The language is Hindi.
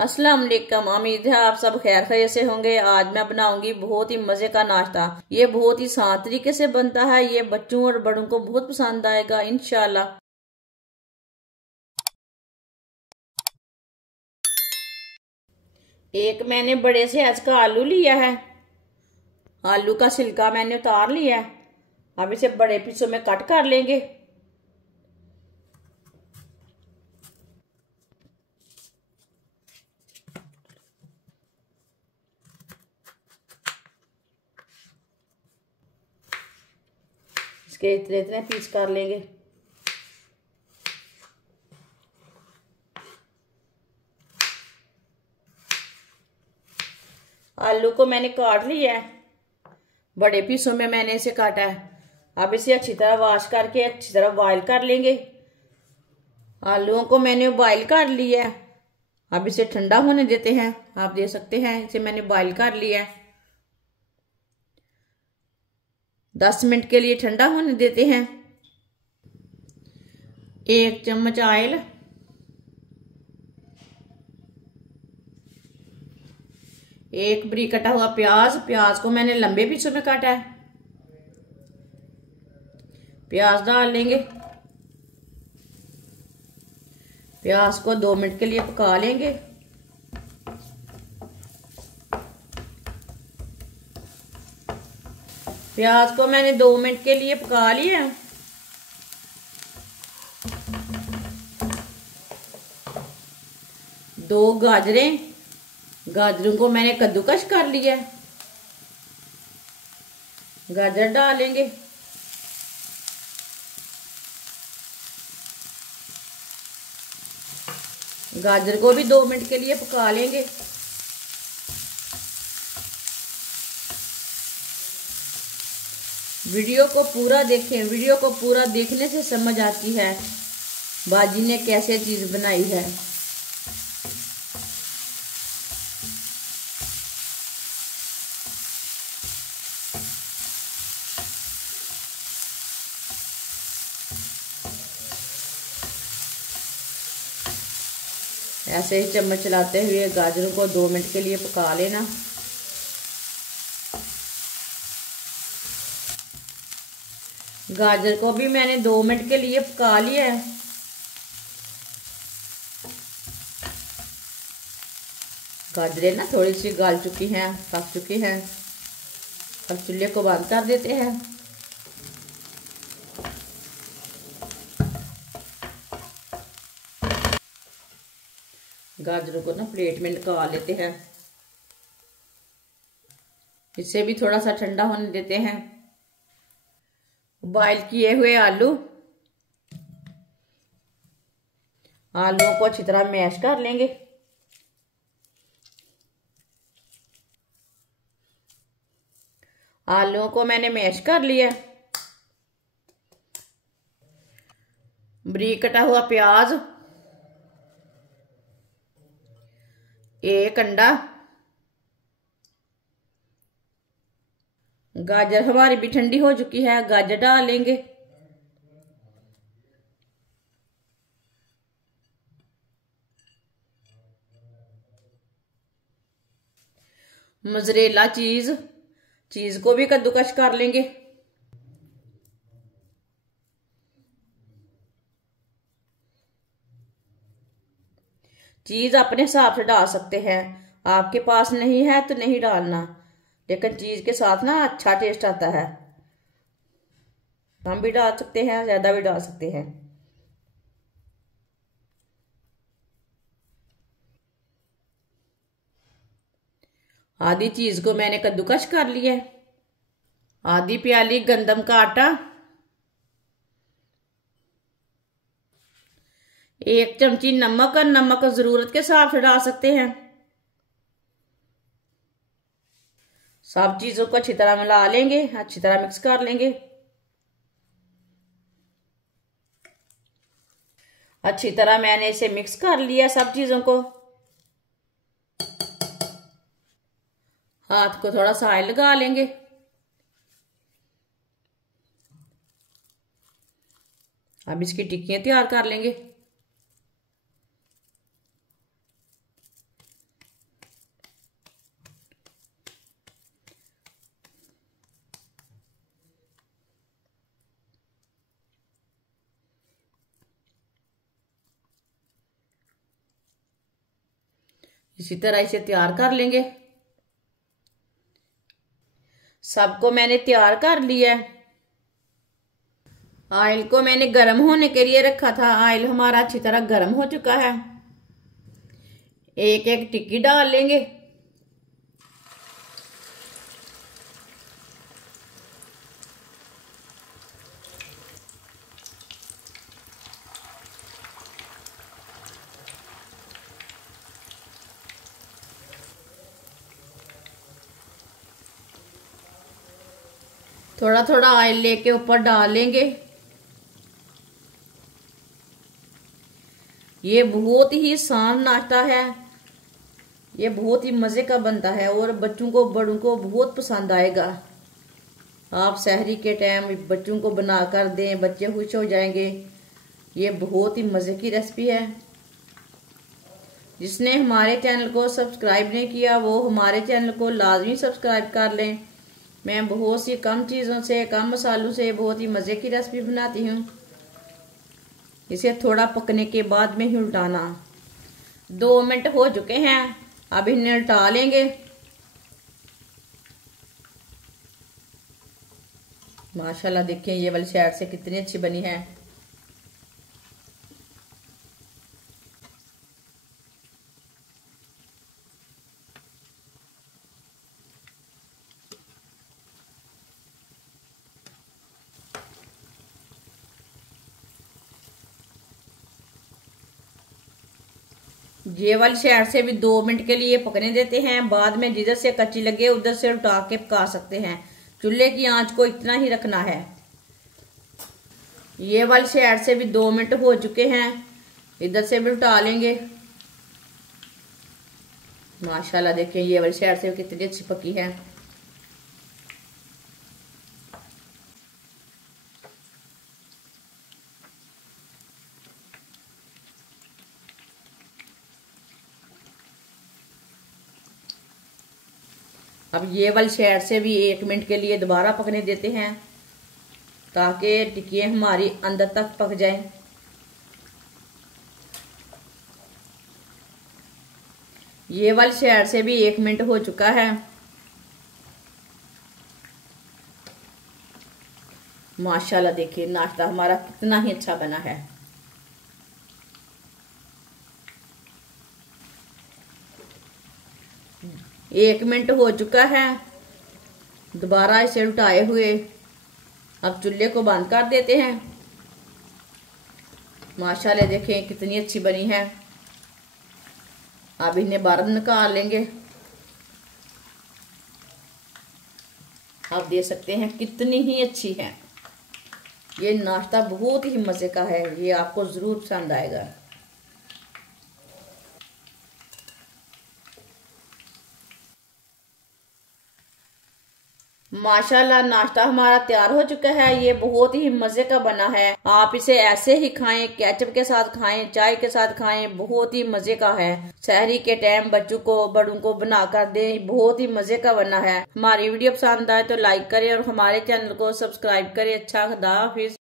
अस्सलाम वालेकुम। उम्मीद है आप सब खैर खैरियत से होंगे। आज मैं बनाऊंगी बहुत ही मजे का नाश्ता। ये बहुत ही आसान तरीके से बनता है। ये बच्चों और बड़ों को बहुत पसंद आएगा इंशाल्लाह। एक मैंने बड़े से साइज का आलू लिया है। आलू का छिलका मैंने उतार लिया है। अब इसे बड़े पीसों में कट कर लेंगे। इसके इतने इतने पीस कर लेंगे। आलू को मैंने काट लिया है। बड़े पीसों में मैंने इसे काटा है। अब इसे अच्छी तरह वॉश करके अच्छी तरह बॉईल कर लेंगे। आलूओं को मैंने बॉईल कर लिया है। अब इसे ठंडा होने देते हैं। आप देख सकते हैं इसे मैंने बॉईल कर लिया है। 10 मिनट के लिए ठंडा होने देते हैं। 1 चम्मच ऑयल, 1 बारीक कटा हुआ प्याज। प्याज को मैंने लंबे पीसों में काटा है। प्याज डाल लेंगे। प्याज को 2 मिनट के लिए पका लेंगे। प्याज को मैंने 2 मिनट के लिए पका लिया। दो गाजरों को मैंने कद्दूकस कर लिया। गाजर डालेंगे। गाजर को भी 2 मिनट के लिए पका लेंगे। वीडियो को पूरा देखें। वीडियो को पूरा देखने से समझ आती है बाजी ने कैसे चीज बनाई है। ऐसे ही चम्मच चलाते हुए गाजरों को 2 मिनट के लिए पका लेना। गाजर को भी मैंने 2 मिनट के लिए पका लिया है। गाजरें ना थोड़ी सी गल चुकी हैं, पक चुकी हैं। अब चूल्हे को बंद कर देते हैं। गाजरों को ना प्लेट में निकाल लेते हैं। इसे भी थोड़ा सा ठंडा होने देते हैं। बॉईल किए हुए आलूओं को अच्छी तरह मैश कर लेंगे। आलूओं को मैंने मैश कर लिया। बारीक कटा हुआ प्याज, 1 अंडा। गाजर हमारी भी ठंडी हो चुकी है। गाजर डाल लेंगे। मोज़रेला चीज को भी कद्दूकस कर लेंगे। चीज अपने हिसाब से डाल सकते हैं। आपके पास नहीं है तो नहीं डालना, लेकिन चीज के साथ ना अच्छा टेस्ट आता है। कम भी डाल सकते हैं, ज्यादा भी डाल सकते हैं। आधी चीज को मैंने कद्दूकस कर लिया है। आधी प्याली गंदम का आटा, 1 चमची नमक। और नमक जरूरत के हिसाब से डाल सकते हैं। सब चीजों को अच्छी तरह मिला लेंगे, अच्छी तरह मिक्स कर लेंगे। अच्छी तरह मैंने इसे मिक्स कर लिया सब चीजों को। हाथ को थोड़ा सा ऑयल लगा लेंगे। अब इसकी टिक्कियां तैयार कर लेंगे। इसी तरह इसे तैयार कर लेंगे। सबको मैंने तैयार कर लिया है। ऑयल को मैंने गर्म होने के लिए रखा था। ऑयल हमारा अच्छी तरह गर्म हो चुका है। एक एक टिक्की डाल लेंगे। थोड़ा थोड़ा ऑयल लेके ऊपर डाल लेंगे। ये बहुत ही आसान नाश्ता है। ये बहुत ही मजे का बनता है और बच्चों को बड़ों को बहुत पसंद आएगा। आप सहरी के टाइम बच्चों को बना कर दें, बच्चे खुश हो जाएंगे। ये बहुत ही मजे की रेसिपी है। जिसने हमारे चैनल को सब्सक्राइब नहीं किया वो हमारे चैनल को लाजमी सब्सक्राइब कर लें। मैं बहुत सी कम चीज़ों से, कम मसालों से बहुत ही मज़े की रेसिपी बनाती हूँ। इसे थोड़ा पकने के बाद में ही उल्टाना। 2 मिनट हो चुके हैं, अब इन्हें उल्टा लेंगे। माशाल्लाह देखिए ये वाली साइड से कितनी अच्छी बनी है। ये वाली साइड से भी 2 मिनट के लिए पकने देते हैं। बाद में जिधर से कच्ची लगे उधर से उल्टा के पका सकते हैं। चूल्हे की आंच को इतना ही रखना है। ये वाली साइड से भी 2 मिनट हो चुके हैं। इधर से भी उल्टा लेंगे। माशाल्लाह देखिए ये वाली साइड से कितनी अच्छी पकी है। अब ये वाली साइड से भी 1 मिनट के लिए दोबारा पकने देते हैं ताकि टिक्कियाँ हमारी अंदर तक पक जाएं। ये वाली साइड से भी 1 मिनट हो चुका है। माशाल्लाह देखिए नाश्ता हमारा कितना ही अच्छा बना है। एक मिनट हो चुका है। दोबारा इसे उल्टाए हुए अब चूल्हे को बंद कर देते हैं। माशाल्लाह देखें कितनी अच्छी बनी है। अब इन्हें बाहर निकाल लेंगे। आप देख सकते हैं कितनी ही अच्छी है। ये नाश्ता बहुत ही मजे का है। ये आपको जरूर पसंद आएगा। माशाल्लाह नाश्ता हमारा तैयार हो चुका है। ये बहुत ही मजे का बना है। आप इसे ऐसे ही खाएं, केचप के साथ खाएं, चाय के साथ खाएं, बहुत ही मजे का है। सहरी के टाइम बच्चों को बड़ों को बना कर दें, बहुत ही मजे का बना है। हमारी वीडियो पसंद आए तो लाइक करें और हमारे चैनल को सब्सक्राइब करें। अच्छा खुदा हाफिज।